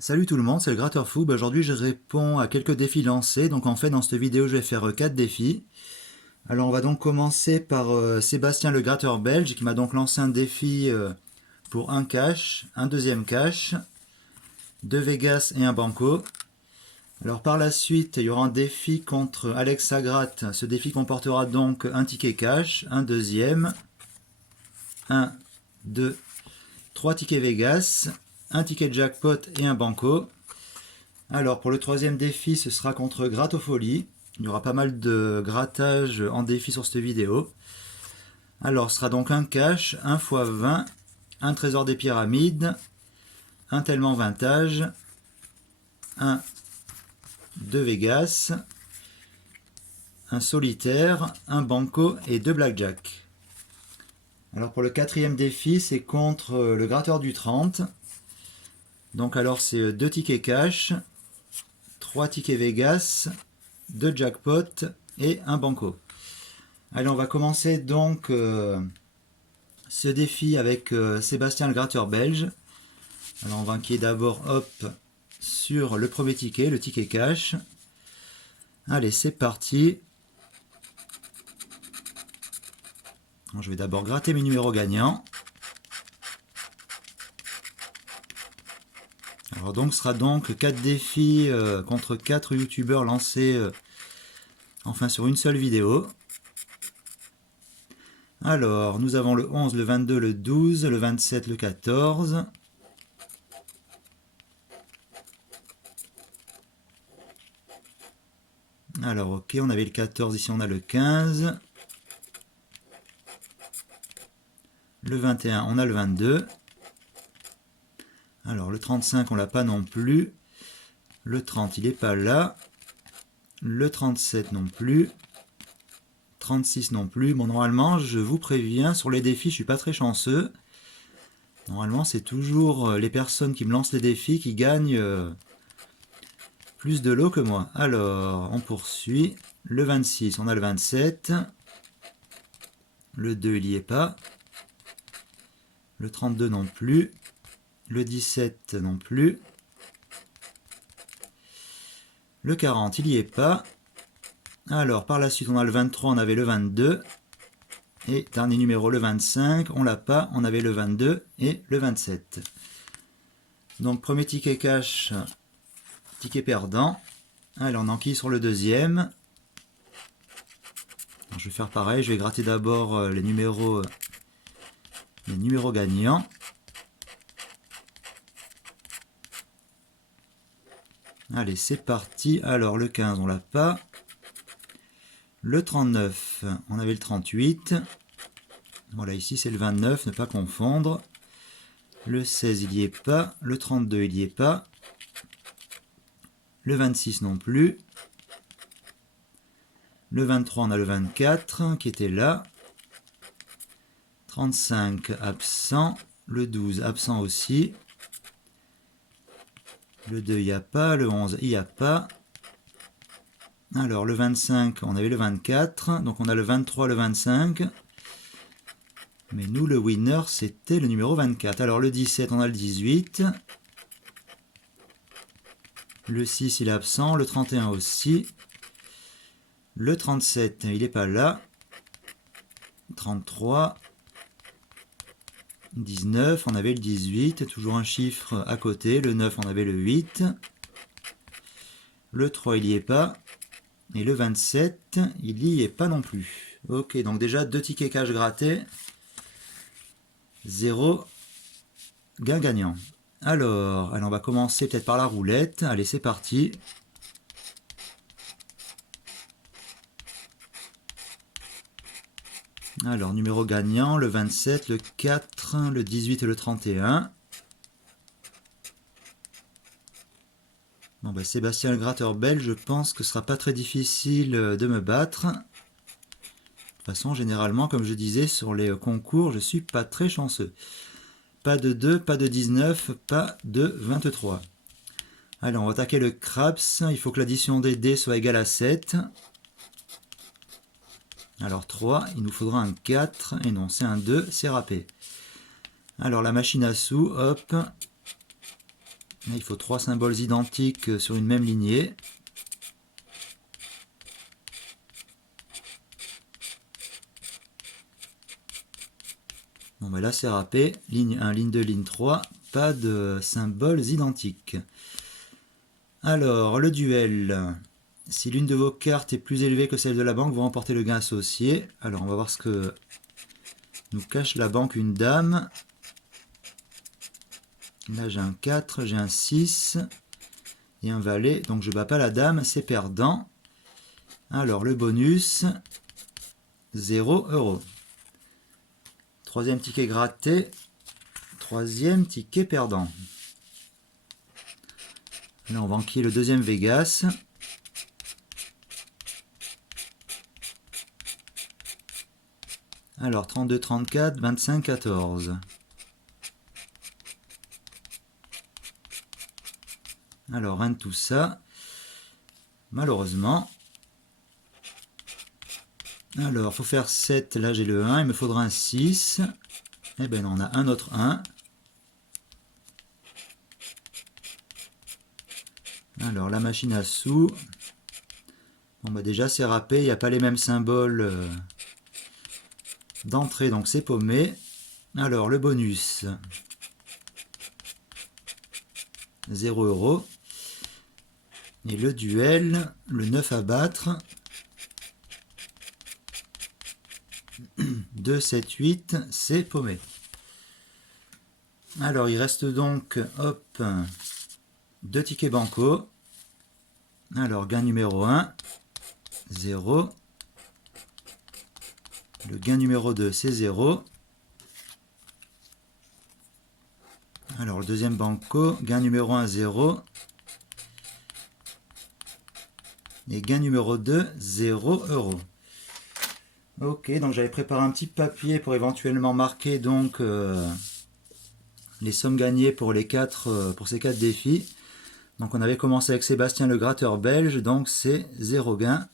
Salut tout le monde, c'est le Gratteur Fou. Aujourd'hui je réponds à quelques défis lancés. Donc en fait dans cette vidéo je vais faire 4 défis. Alors on va donc commencer par Sébastien le Gratteur belge qui m'a donc lancé un défi pour un cash, un deuxième cash, 2 Vegas et un banco. Alors par la suite il y aura un défi contre Alex Sagrat. Ce défi comportera donc un ticket cash, un deuxième, 1, 2, 3 tickets Vegas, un ticket jackpot et un banco. Alors pour le troisième défi, ce sera contre Grattofolie. Il y aura pas mal de grattage en défi sur cette vidéo. Alors ce sera donc un cash, 1 x 20, un trésor des pyramides, un tellement vintage, un de Vegas, un solitaire, un banco et 2 blackjack. Alors pour le quatrième défi, c'est contre le gratteur du 30. Donc alors c'est 2 tickets cash, 3 tickets Vegas, 2 jackpot et un banco. Allez, on va commencer donc ce défi avec Sébastien le gratteur belge. Alors on va enquiller d'abord sur le premier ticket, le ticket cash. Allez, c'est parti. Alors, je vais d'abord gratter mes numéros gagnants. Alors donc ce sera donc 4 défis contre 4 youtubeurs lancés enfin sur une seule vidéo. Alors nous avons le 11, le 22, le 12, le 27, le 14. Alors ok, on avait le 14, ici on a le 15. Le 21, on a le 22. Alors le 35, on l'a pas non plus. Le 30, il n'est pas là. Le 37 non plus. 36 non plus. Bon, normalement, je vous préviens, sur les défis, je suis pas très chanceux. Normalement, c'est toujours les personnes qui me lancent les défis qui gagnent plus de lots que moi. Alors, on poursuit. Le 26, on a le 27. Le 2, il n'y est pas. Le 32 non plus. Le 17 non plus. Le 40, il n'y est pas. Alors, par la suite, on a le 23, on avait le 22. Et dernier numéro, le 25, on l'a pas, on avait le 22 et le 27. Donc, premier ticket cash, ticket perdant. Allez, on enquille sur le deuxième. Alors, je vais faire pareil, je vais gratter d'abord les numéros gagnants. Allez, c'est parti. Alors, le 15, on l'a pas. Le 39, on avait le 38. Voilà, ici c'est le 29, ne pas confondre. Le 16, il n'y est pas. Le 32, il n'y est pas. Le 26 non plus. Le 23, on a le 24 qui était là. 35, absent. Le 12, absent aussi. Le 2, il n'y a pas. Le 11, il n'y a pas. Alors, le 25, on avait le 24. Donc, on a le 23, le 25. Mais nous, le winner, c'était le numéro 24. Alors, le 17, on a le 18. Le 6, il est absent. Le 31 aussi. Le 37, il n'est pas là. 33. 19, on avait le 18. Toujours un chiffre à côté. Le 9, on avait le 8. Le 3, il n'y est pas. Et le 27, il n'y est pas non plus. Ok, donc déjà 2 tickets cash grattés. 0 gain gagnant. Alors, on va commencer peut-être par la roulette. Allez, c'est parti. Alors, numéro gagnant, le 27, le 4, le 18 et le 31. Bon, bah, Sébastien le gratteur belge, je pense que ce sera pas très difficile de me battre. De toute façon, généralement, comme je disais, sur les concours, je suis pas très chanceux. Pas de 2, pas de 19, pas de 23. Allez, on va attaquer le craps. Il faut que l'addition des dés soit égale à 7. Alors 3, il nous faudra un 4. Et non, c'est un 2, c'est râpé. Alors la machine à sous, hop. Là, il faut 3 symboles identiques sur une même lignée. Bon, ben là c'est râpé, ligne 1, ligne 2, ligne 3, pas de symboles identiques. Alors, le duel. Si l'une de vos cartes est plus élevée que celle de la banque, vous remportez le gain associé. Alors, on va voir ce que nous cache la banque. Une dame. Là, j'ai un 4, j'ai un 6 et un valet. Donc, je ne bats pas la dame, c'est perdant. Alors, le bonus, 0 €. Troisième ticket gratté. Troisième ticket perdant. Là, on va enquiller le deuxième Vegas. Alors, 32, 34, 25, 14. Alors, rien de tout ça. Malheureusement. Alors, faut faire 7. Là, j'ai le 1. Il me faudra un 6. Eh bien, on a un autre 1. Alors, la machine à sous. Bon, bah déjà, c'est râpé. Il n'y a pas les mêmes symboles d'entrée, donc c'est paumé. Alors, le bonus. 0 €. Et le duel, le 9 à battre. 2, 7, 8, c'est paumé. Alors, il reste donc, hop, 2 tickets banco. Alors, gain numéro 1, 0. Le gain numéro 2, c'est 0. Alors, le deuxième banco, gain numéro 1, 0. Et gain numéro 2, 0 €. Ok, donc j'avais préparé un petit papier pour éventuellement marquer donc les sommes gagnées pour ces 4 défis. Donc on avait commencé avec Sébastien le gratteur belge, donc c'est 0 gain.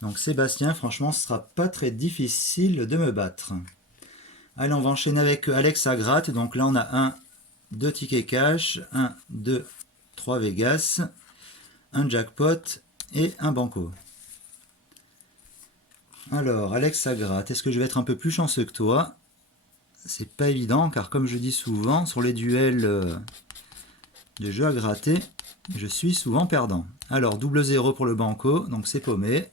Donc Sébastien, franchement, ce sera pas très difficile de me battre. Allez, on va enchaîner avec Alex à gratte. Donc là on a 2 tickets cash, 1, 2, 3 Vegas, un jackpot et un banco. Alors, Alex à gratte, est-ce que je vais être un peu plus chanceux que toi? C'est pas évident, car comme je dis souvent, sur les duels de jeux à gratter, je suis souvent perdant. Alors, double 0 pour le banco, donc c'est paumé.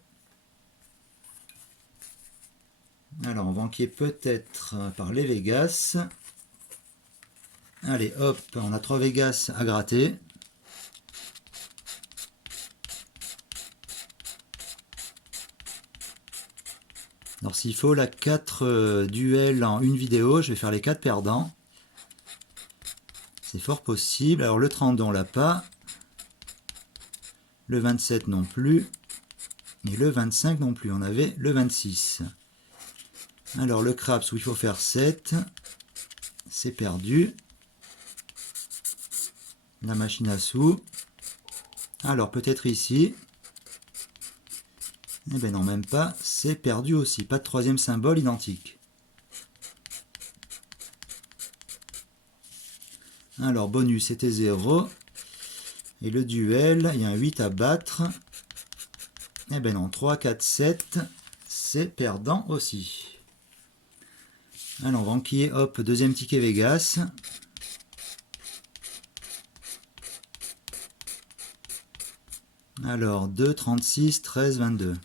Alors, on va enquiller peut-être par les Vegas. Allez, hop, on a 3 Vegas à gratter. Alors s'il faut la 4 duels en une vidéo, je vais faire les 4 perdants. C'est fort possible. Alors le 32 on l'a pas. Le 27 non plus. Et le 25 non plus. On avait le 26. Alors le craps où il faut faire 7. C'est perdu. La machine à sous. Alors peut-être ici. Eh bien non, même pas. C'est perdu aussi. Pas de troisième symbole identique. Alors bonus c'était 0. Et le duel, il y a un 8 à battre. Eh bien non, 3, 4, 7. C'est perdant aussi. Alors on va enquiller, hop, deuxième ticket Vegas. Alors 2, 36, 13, 22.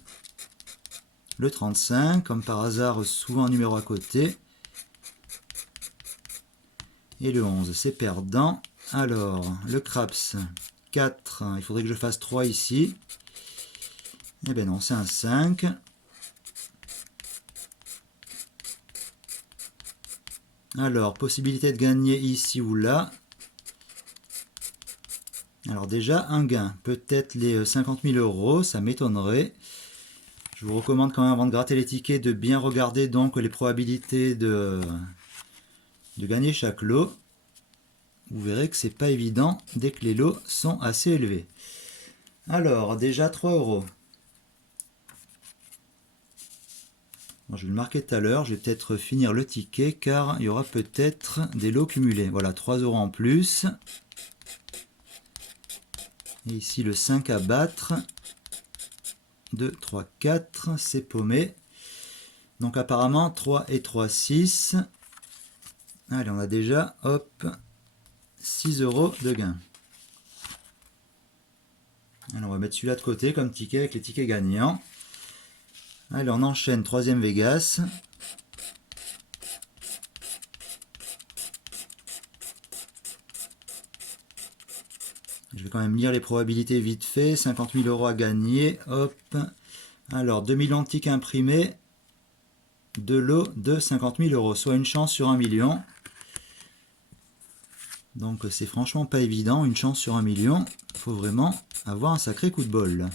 Le 35, comme par hasard, souvent un numéro à côté. Et le 11, c'est perdant. Alors, le craps, 4, il faudrait que je fasse 3 ici. Eh bien non, c'est un 5. Alors, possibilité de gagner ici ou là. Alors déjà, un gain. Peut-être les 50 000 €, ça m'étonnerait. Je vous recommande quand même, avant de gratter les tickets, de bien regarder donc les probabilités de gagner chaque lot. Vous verrez que c'est pas évident dès que les lots sont assez élevés. Alors, déjà 3 €. Bon, je vais le marquer tout à l'heure, je vais peut-être finir le ticket car il y aura peut-être des lots cumulés. Voilà, 3 € en plus. Et ici le 5 à battre. 2, 3, 4, c'est paumé. Donc apparemment 3 et 3, 6. Allez, on a déjà, hop, 6 € de gain. Alors on va mettre celui-là de côté comme ticket avec les tickets gagnants. Allez, on enchaîne, troisième Vegas. Je vais quand même lire les probabilités vite fait. 50 000 € à gagner. Hop. Alors, 2 millions de tickets imprimés. De lot de 50 000 €, soit une chance sur 1 million. Donc, c'est franchement pas évident. Une chance sur 1 million. Il faut vraiment avoir un sacré coup de bol.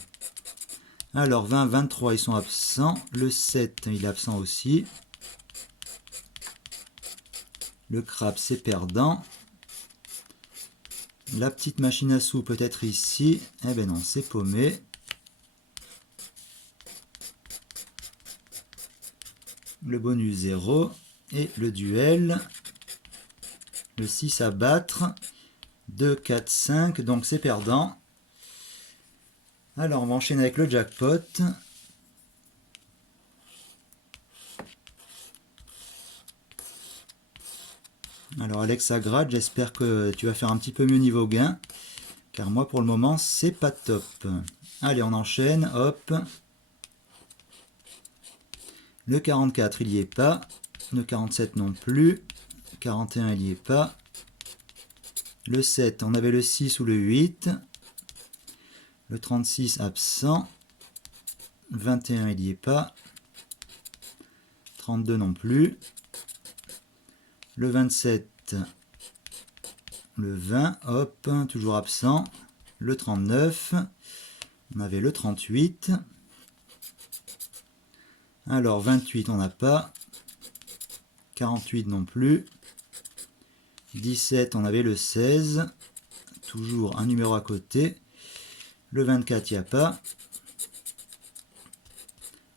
Alors, 20, 23, ils sont absents. Le 7, il est absent aussi. Le crabe, c'est perdant. La petite machine à sous peut être ici. Eh ben non, c'est paumé. Le bonus 0. Et le duel. Le 6 à battre. 2, 4, 5. Donc c'est perdant. Alors on va enchaîner avec le jackpot. Alors Alexa Grad, j'espère que tu vas faire un petit peu mieux niveau gain. Car moi pour le moment c'est pas top. Allez, on enchaîne, hop. Le 44 il n'y est pas. Le 47 non plus. 41 il n'y est pas. Le 7, on avait le 6 ou le 8. Le 36 absent. 21 il n'y est pas. 32 non plus. Le 27, le 20, hop, toujours absent. Le 39, on avait le 38. Alors 28 on n'a pas. 48 non plus. 17 on avait le 16. Toujours un numéro à côté. Le 24 il n'y a pas.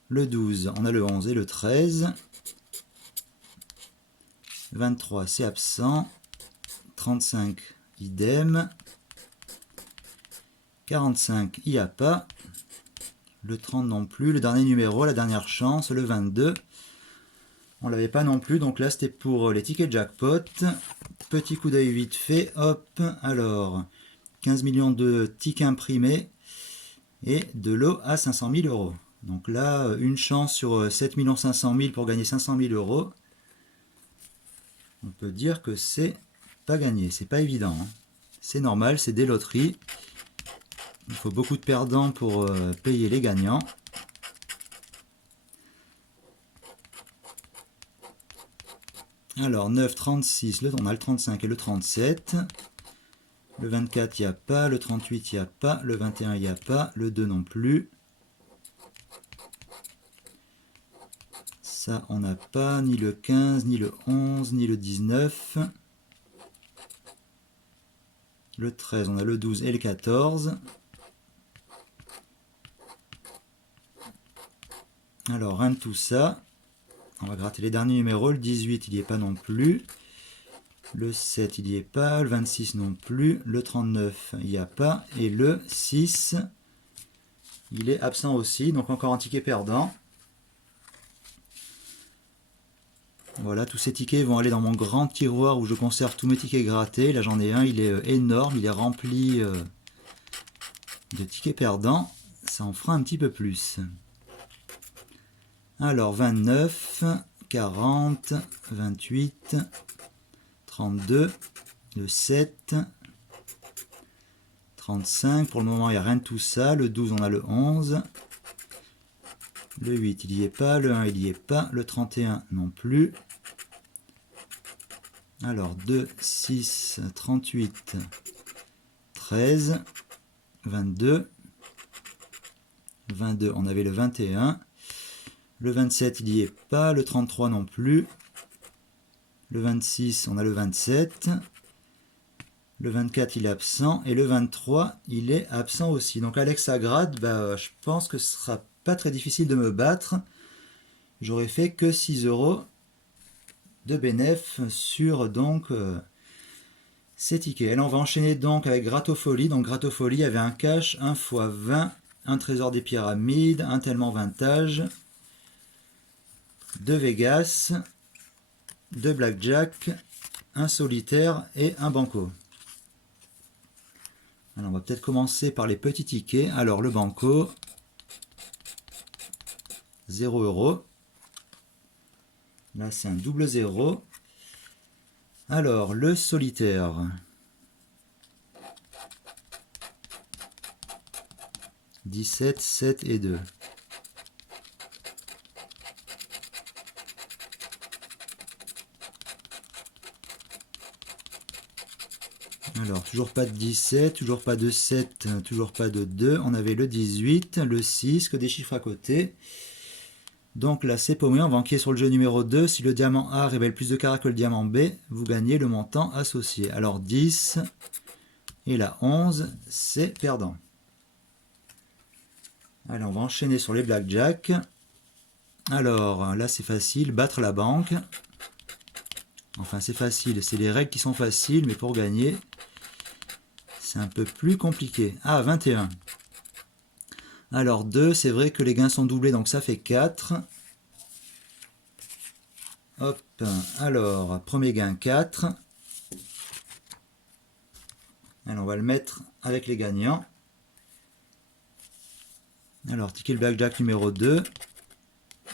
Le 12 on a le 11 et le 13. 23 c'est absent. 35 idem. 45 il n'y a pas. Le 30 non plus. Le dernier numéro, la dernière chance, le 22. On l'avait pas non plus. Donc là c'était pour les tickets jackpot. Petit coup d'œil vite fait. Hop. Alors 15 millions de tickets imprimés. Et de lot à 500 000 €. Donc là une chance sur 7 500 000 pour gagner 500 000 €. On peut dire que c'est pas gagné, c'est pas évident. Hein. C'est normal, c'est des loteries. Il faut beaucoup de perdants pour payer les gagnants. Alors 9, 36, on a le 35 et le 37. Le 24, il n'y a pas. Le 38, il n'y a pas. Le 21, il n'y a pas. Le 2 non plus. Ça, on n'a pas ni le 15, ni le 11, ni le 19. Le 13, on a le 12 et le 14. Alors, rien de tout ça. On va gratter les derniers numéros. Le 18, il n'y est pas non plus. Le 7, il n'y est pas. Le 26 non plus. Le 39, il n'y a pas. Et le 6, il est absent aussi. Donc encore un ticket perdant. Voilà, tous ces tickets vont aller dans mon grand tiroir où je conserve tous mes tickets grattés. Là j'en ai un, il est énorme, il est rempli de tickets perdants. Ça en fera un petit peu plus. Alors 29, 40, 28, 32, le 7, 35. Pour le moment il n'y a rien de tout ça. Le 12 on a le 11. Le 8 il n'y est pas, le 1 il n'y est pas, le 31 non plus. Alors 2, 6, 38, 13, 22, 22, on avait le 21, le 27 il n'y est pas, le 33 non plus, le 26 on a le 27, le 24 il est absent, et le 23 il est absent aussi. Donc Alexa Grad, je pense que ce sera pas très difficile de me battre. J'aurais fait que 6 € de bénéf sur donc ces tickets. Et là, on va enchaîner donc avec Gratofolie. Donc Gratofolie avait un cash, 1 x 20, un trésor des pyramides, un tellement vintage, 2 Vegas, 2 Blackjack, un solitaire et un banco. Alors on va peut-être commencer par les petits tickets. Alors le banco, 0 €. Là c'est un double 0. Alors le solitaire, 17, 7 et 2. Alors, toujours pas de 17, toujours pas de 7, toujours pas de 2. On avait le 18, le 6, que des chiffres à côté. Donc là, c'est paumé. On va enquiller sur le jeu numéro 2. Si le diamant A révèle plus de carats que le diamant B, vous gagnez le montant associé. Alors 10 et la 11, c'est perdant. Allez, on va enchaîner sur les blackjack. Alors là, c'est facile. Battre la banque. Enfin, c'est facile. C'est les règles qui sont faciles, mais pour gagner, c'est un peu plus compliqué. Ah, 21. Alors 2, c'est vrai que les gains sont doublés, donc ça fait 4. Hop, alors, premier gain 4. Alors, on va le mettre avec les gagnants. Alors, ticket le blackjack numéro 2.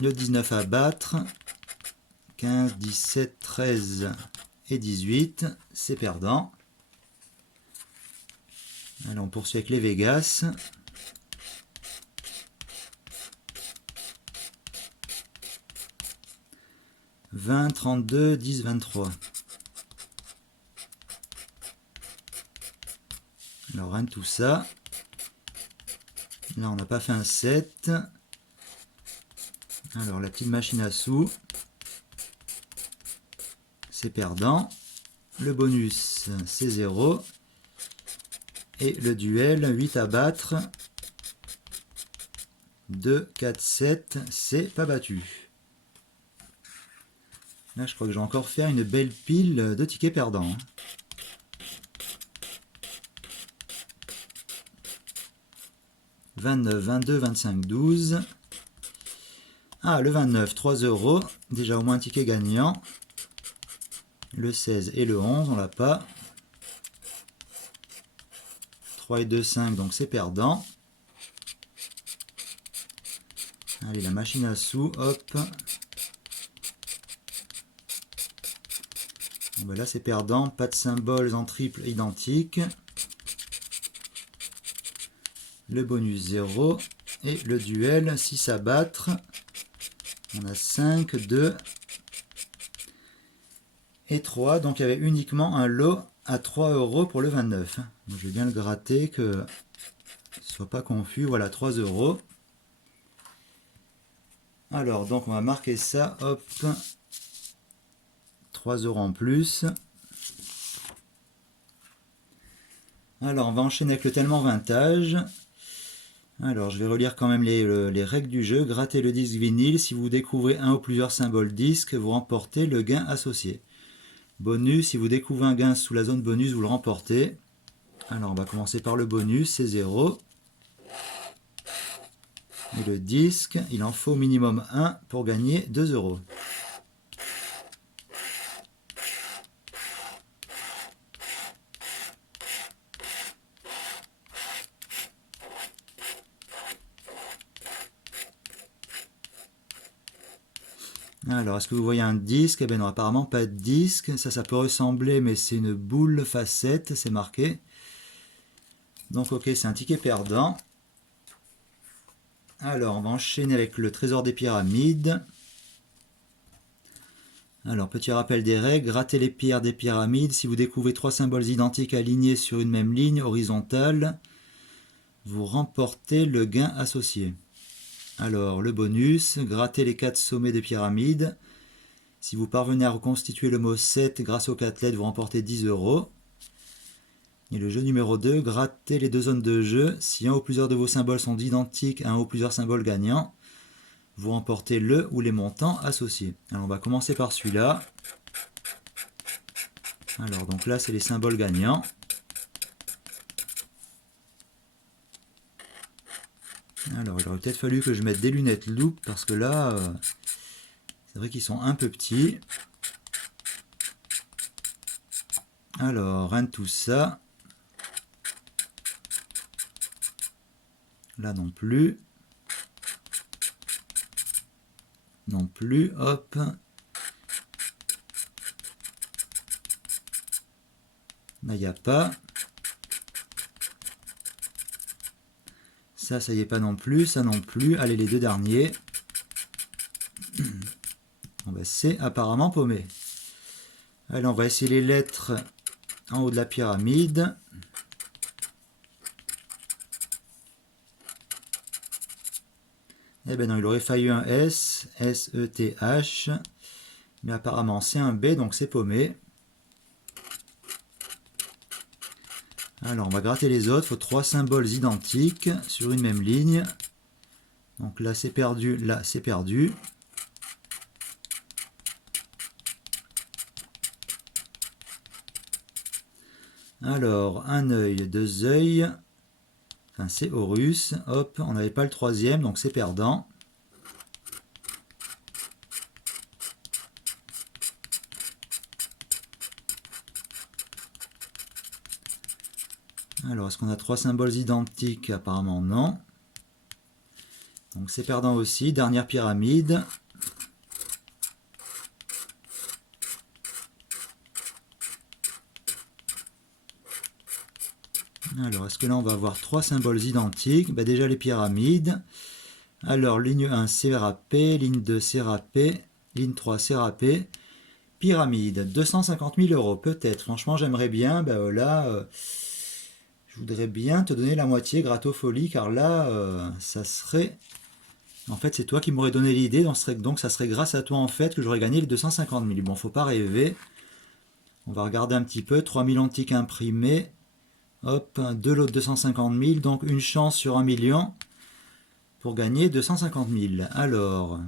Le 19 à battre. 15, 17, 13 et 18. C'est perdant. Alors, on poursuit avec les Vegas. « 20, 32, 10, 23. » Alors, rien de tout ça. Là, on n'a pas fait un 7. Alors, la petite machine à sous. C'est perdant. Le bonus, c'est 0. Et le duel, 8 à battre. 2, 4, 7. C'est pas battu. Là, je crois que je vais encore faire une belle pile de tickets perdants. 29, 22, 25, 12. Ah, le 29, 3 €. Déjà au moins un ticket gagnant. Le 16 et le 11, on l'a pas. 3 et 2, 5, donc c'est perdant. Allez, la machine à sous, hop. Bon, ben là, c'est perdant. Pas de symboles en triple identiques. Le bonus 0. Et le duel, 6 à battre. On a 5, 2 et 3. Donc, il y avait uniquement un lot à 3 € pour le 29. Donc, je vais bien le gratter, que ce soit pas confus. Voilà, 3 €. Alors, donc, on va marquer ça. Hop. 3 € en plus. Alors, on va enchaîner avec le tellement vintage. Alors, je vais relire quand même les règles du jeu. Grattez le disque vinyle. Si vous découvrez un ou plusieurs symboles disques, vous remportez le gain associé. Bonus, si vous découvrez un gain sous la zone bonus, vous le remportez. Alors, on va commencer par le bonus, c'est 0. Et le disque, il en faut minimum 1 pour gagner 2 €. Alors, est-ce que vous voyez un disque? Eh bien non, apparemment pas de disque. Ça peut ressembler, mais c'est une boule facette, c'est marqué. Donc, ok, c'est un ticket perdant. Alors, on va enchaîner avec le trésor des pyramides. Alors, petit rappel des règles. Grattez les pierres des pyramides. Si vous découvrez 3 symboles identiques alignés sur une même ligne horizontale, vous remportez le gain associé. Alors, le bonus, grattez les 4 sommets des pyramides. Si vous parvenez à reconstituer le mot 7 grâce aux 4 lettres, vous remportez 10 €. Et le jeu numéro 2, grattez les 2 zones de jeu. Si un ou plusieurs de vos symboles sont identiques à un ou plusieurs symboles gagnants, vous remportez le ou les montants associés. Alors, on va commencer par celui-là. Alors donc là c'est les symboles gagnants. Alors il aurait peut-être fallu que je mette des lunettes loupe parce que là c'est vrai qu'ils sont un peu petits. Alors rien de tout ça. Là non plus. Non plus, hop. Là il n'y a pas. Ça y est pas non plus, ça non plus. Allez, les deux derniers. Bon, ben, c'est apparemment paumé. Allez, on va essayer les lettres en haut de la pyramide. Eh ben non, il aurait fallu un S, S-E-T-H. Mais apparemment c'est un B, donc c'est paumé. Alors on va gratter les autres, il faut 3 symboles identiques sur une même ligne. Donc là c'est perdu, là c'est perdu. Alors un œil, 2 œils, enfin c'est Horus, hop, on n'avait pas le troisième donc c'est perdant. Alors est-ce qu'on a 3 symboles identiques? Apparemment non. Donc c'est perdant aussi, dernière pyramide. Alors, est-ce que là, on va avoir 3 symboles identiques? Ben, déjà, les pyramides. Alors, ligne 1, c'est râpé. Ligne 2, c'est râpé. Ligne 3, c'est râpé. Pyramide, 250 000 euros, peut-être. Franchement, j'aimerais bien. Ben voilà, je voudrais bien te donner la moitié, Gratofolie, car là, ça serait... En fait, c'est toi qui m'aurais donné l'idée, donc ça serait grâce à toi, en fait, que j'aurais gagné les 250 000. Bon, faut pas rêver. On va regarder un petit peu. 3 000 antiques imprimés. Hop, deux lots de 250 000, donc une chance sur 1 million pour gagner 250 000. Alors,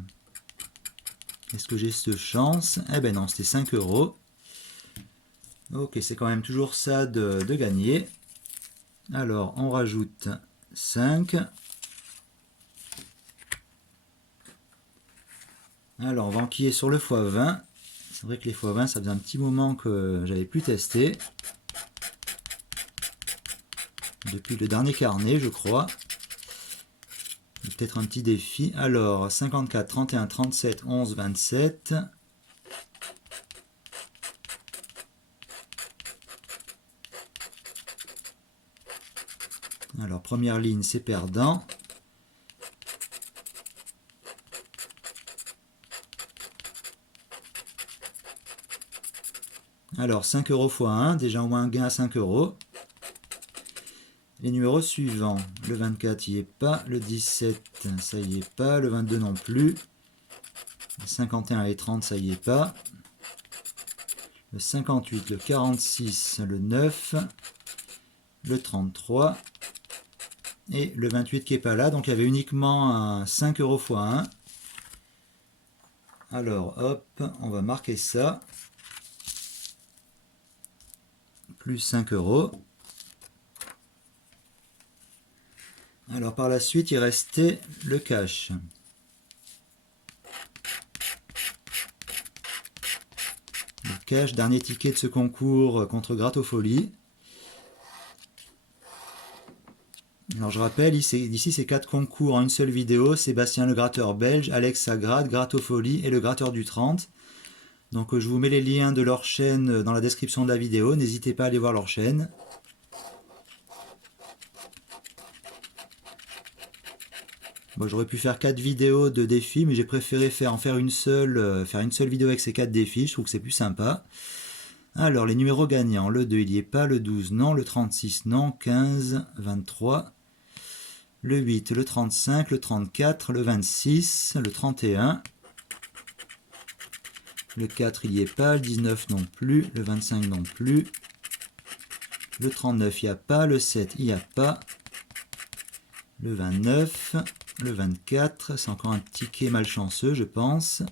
est-ce que j'ai cette chance? Eh ben non, c'était 5 euros. Ok, c'est quand même toujours ça de gagner. Alors, on rajoute 5. Alors, on va enquiller sur le x20. C'est vrai que les x20, ça faisait un petit moment que j'avais plus testé. Depuis le dernier carnet, je crois. Peut-être un petit défi. Alors, 54, 31, 37, 11, 27. Alors, première ligne, c'est perdant. Alors, 5 euros x 1, déjà au moins un gain à 5 euros. Les numéros suivants, le 24 n'y est pas, le 17 ça y est pas, le 22 non plus, le 51 et 30 ça y est pas, le 58, le 46, le 9, le 33 et le 28 qui est pas là, donc il y avait uniquement un 5 euros x 1. Alors hop, on va marquer ça, plus 5 euros. Alors par la suite, il restait le cash. Le cash, dernier ticket de ce concours contre Gratofolie. Alors je rappelle, ici c'est 4 concours en une seule vidéo. Sébastien le gratteur belge, Alex Sagrade, Gratofolie et le gratteur du 30. Donc je vous mets les liens de leur chaîne dans la description de la vidéo. N'hésitez pas à aller voir leur chaîne. Bon, j'aurais pu faire 4 vidéos de défis, mais j'ai préféré faire une seule vidéo avec ces 4 défis. Je trouve que c'est plus sympa. Alors, les numéros gagnants. Le 2, il n'y est pas. Le 12, non. Le 36, non. 15, 23. Le 8, le 35, le 34, le 26, le 31. Le 4, il n'y est pas. Le 19, non plus. Le 25, non plus. Le 39, il n'y a pas. Le 7, il n'y a pas. Le 29, le 24, c'est encore un ticket malchanceux, je pense.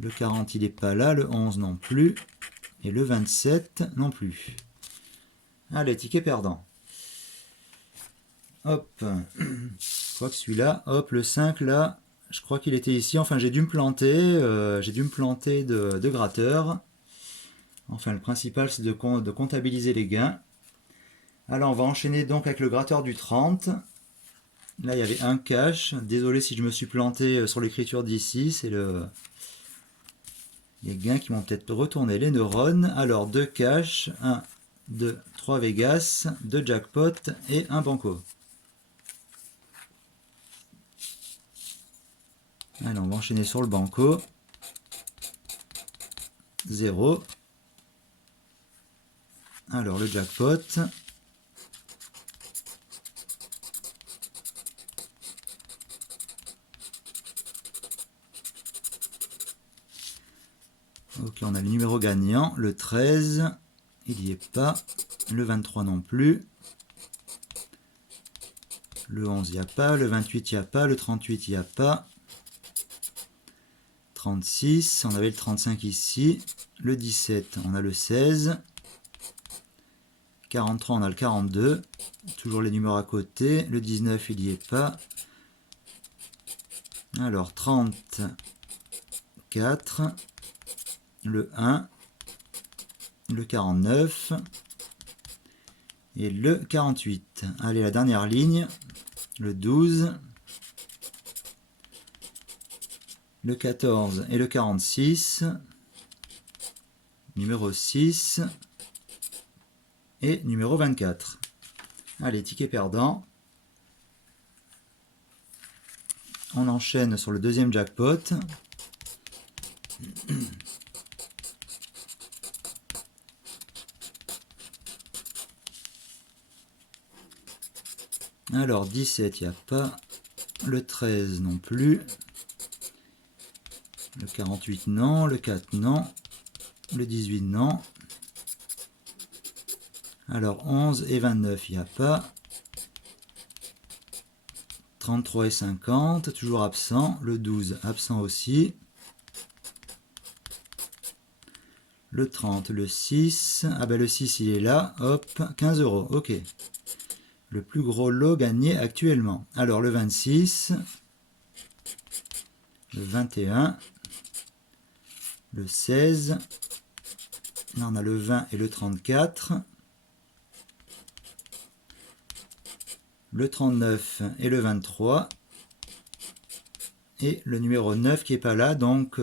Le 40, il n'est pas là. Le 11, non plus. Et le 27 non plus. Allez, ticket perdant. Hop. Je crois que celui-là, hop, le 5 là, je crois qu'il était ici. Enfin, j'ai dû me planter. De gratteur. Enfin, le principal, c'est de comptabiliser les gains. Alors, on va enchaîner donc avec le gratteur du 30. Là, il y avait un cash. Désolé si je me suis planté sur l'écriture d'ici. C'est les gains qui m'ont peut-être retourné les neurones. Alors, 2 cash, 1, 2, 3 Vegas, 2 jackpot et un banco. Allez, on va enchaîner sur le banco. 0. Alors, le jackpot. Ok, on a le numéro gagnant, le 13, il n'y est pas, le 23 non plus, le 11 il n'y a pas, le 28 il n'y a pas, le 38 il n'y a pas, 36, on avait le 35 ici, le 17 on a le 16, 43 on a le 42, toujours les numéros à côté, le 19 il n'y est pas, alors 34, le 1, le 49 et le 48. Allez, la dernière ligne, le 12, le 14 et le 46, numéro 6 et numéro 24. Allez, ticket perdant. On enchaîne sur le deuxième jackpot. Alors 17, il n'y a pas. Le 13 non plus. Le 48 non. Le 4 non. Le 18 non. Alors 11 et 29, il n'y a pas. 33 et 50, toujours absent. Le 12, absent aussi. Le 30, le 6. Ah ben le 6, il est là. Hop, 15 €. Ok. Le plus gros lot gagné actuellement. Alors le 26, le 21, le 16, là on a le 20 et le 34, le 39 et le 23, et le numéro 9 qui n'est pas là, donc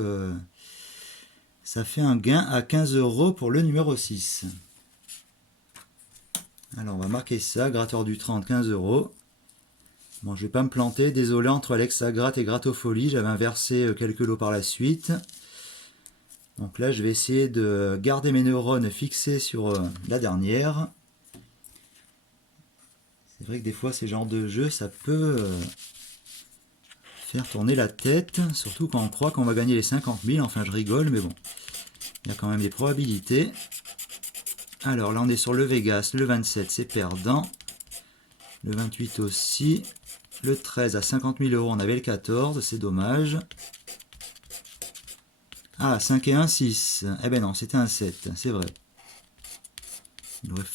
ça fait un gain à 15 € pour le numéro 6. Alors on va marquer ça, gratteur du 30, 15 €. Bon, je vais pas me planter, désolé, entre Alexa Gratte et Grattofolie, j'avais inversé quelques lots par la suite. Donc là, je vais essayer de garder mes neurones fixés sur la dernière. C'est vrai que des fois, ces genres de jeux, ça peut faire tourner la tête, surtout quand on croit qu'on va gagner les 50 000. Enfin, je rigole, mais bon, il y a quand même des probabilités. Alors là, on est sur le Vegas, le 27, c'est perdant. Le 28 aussi. Le 13 à 50 000 €, on avait le 14, c'est dommage. Ah, 5 et 1, 6. Eh ben non, c'était un 7, c'est vrai.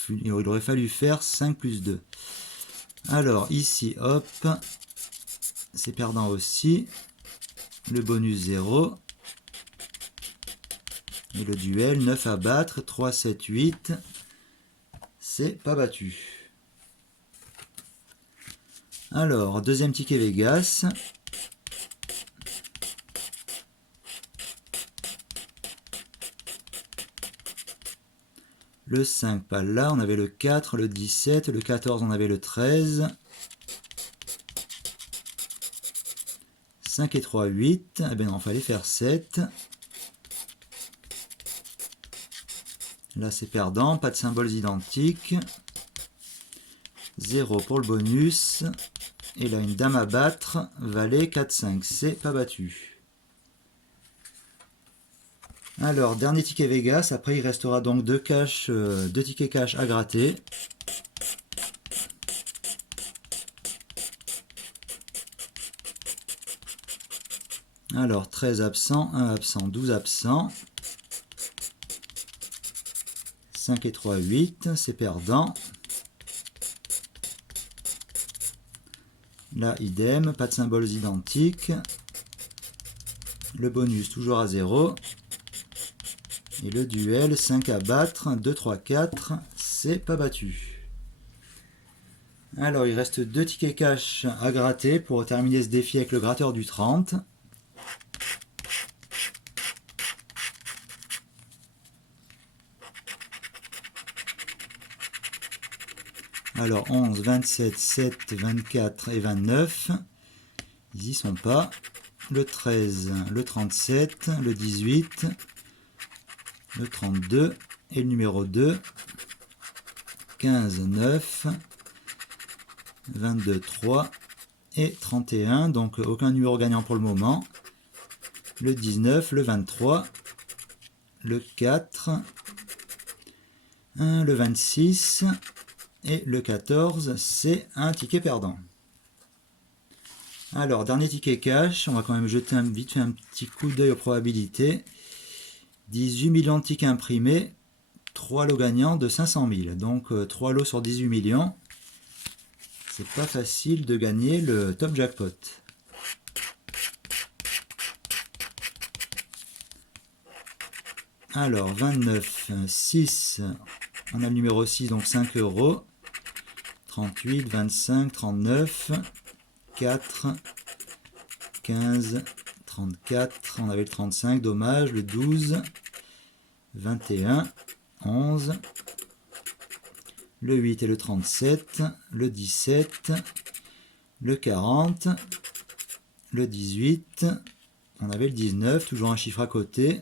Il aurait fallu faire 5 plus 2. Alors, ici, hop, c'est perdant aussi. Le bonus 0. Et le duel, 9 à battre, 3, 7, 8. C'est pas battu. Alors, deuxième ticket Vegas. Le 5, pas là. On avait le 4, le 17. Le 14, on avait le 13. 5 et 3, 8. Eh bien non, il fallait faire 7. Là, c'est perdant. Pas de symboles identiques. 0 pour le bonus. Et là, une dame à battre. Valet 4, 5. C'est pas battu. Alors, dernier ticket Vegas. Après, il restera donc 2 tickets cash à gratter. Alors, 13 absents, 1 absent, 12 absents. 5 et 3, 8, c'est perdant. Là, idem, pas de symboles identiques. Le bonus toujours à 0. Et le duel, 5 à battre, 2, 3, 4, c'est pas battu. Alors, il reste 2 tickets cash à gratter pour terminer ce défi avec le gratteur du 30. Alors, 11, 27, 7, 24 et 29. Ils n'y sont pas. Le 13, le 37, le 18, le 32 et le numéro 2. 15, 9, 22, 3 et 31. Donc, aucun numéro gagnant pour le moment. Le 19, le 23, le 4, le 26 et le 14, c'est un ticket perdant. Alors, dernier ticket cash, on va quand même jeter vite fait un petit coup d'œil aux probabilités. 18 millions de tickets imprimés, 3 lots gagnants de 500 000. Donc 3 lots sur 18 millions. C'est pas facile de gagner le top jackpot. Alors, 29, 6, on a le numéro 6, donc 5 euros. 38, 25, 39, 4, 15, 34, on avait le 35, dommage, le 12, 21, 11, le 8 et le 37, le 17, le 40, le 18, on avait le 19, toujours un chiffre à côté.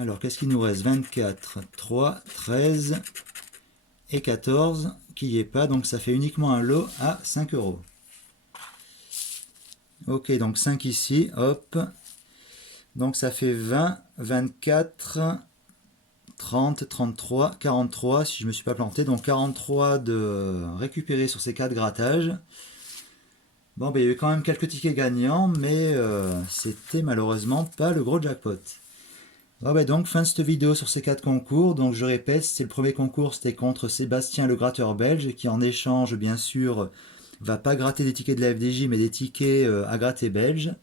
Alors, qu'est-ce qu'il nous reste? 24, 3, 13 et 14, qui n'y est pas, donc ça fait uniquement un lot à 5 euros. Ok, donc 5 ici, hop. Donc ça fait 20, 24, 30, 33, 43, si je ne me suis pas planté. Donc 43 de récupérer sur ces 4 grattages. Bon, ben, il y a eu quand même quelques tickets gagnants, mais c'était malheureusement pas le gros jackpot. Bon, ben, donc fin de cette vidéo sur ces 4 concours. Donc je répète, c'est le premier concours, c'était contre Sébastien le gratteur belge, qui en échange, bien sûr, va pas gratter des tickets de la FDJ, mais des tickets à gratter belge.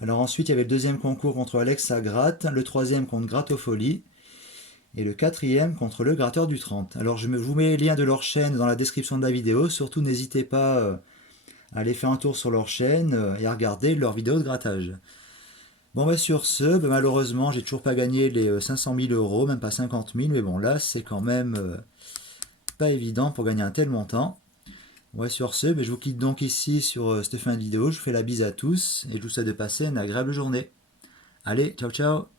Alors ensuite, il y avait le deuxième concours contre Alex à gratte, le troisième contre Grattofolie, et le quatrième contre le gratteur du 30. Alors je vous mets les liens de leur chaîne dans la description de la vidéo. Surtout, n'hésitez pas à aller faire un tour sur leur chaîne et à regarder leurs vidéos de grattage. Bon, bah sur ce, bah, malheureusement, j'ai toujours pas gagné les 500 000 euros, même pas 50 000, mais bon, là, c'est quand même pas évident pour gagner un tel montant. Ouais, sur ce, je vous quitte donc ici sur cette fin de vidéo. Je vous fais la bise à tous et je vous souhaite de passer une agréable journée. Allez, ciao ciao!